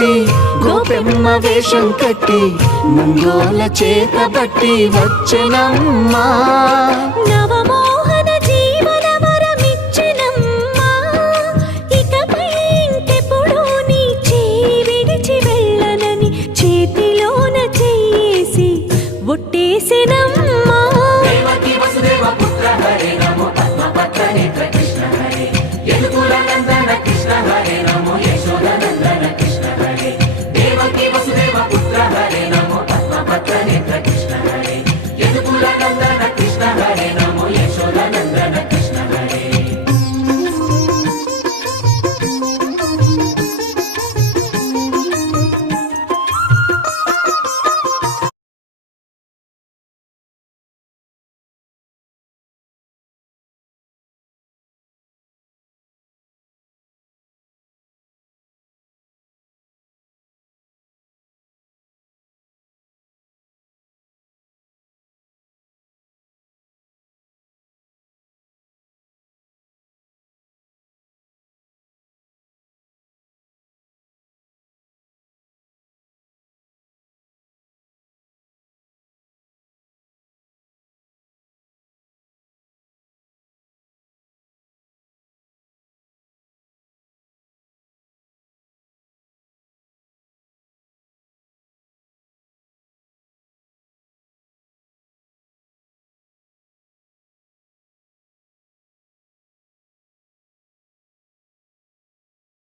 పెట్టి గోపెమ్మ వేషం కట్టి ముంగోల చేత బట్టి వచ్చెనమ్మా నవమోహన జీవన వరమిచ్చెనమ్మా ఇకపై ఇంకెప్పుడు నీ చేయి విడిచి వెళ్ళనని చేతిలోన చెయ్యేసి ఒట్టేసెనమ్మా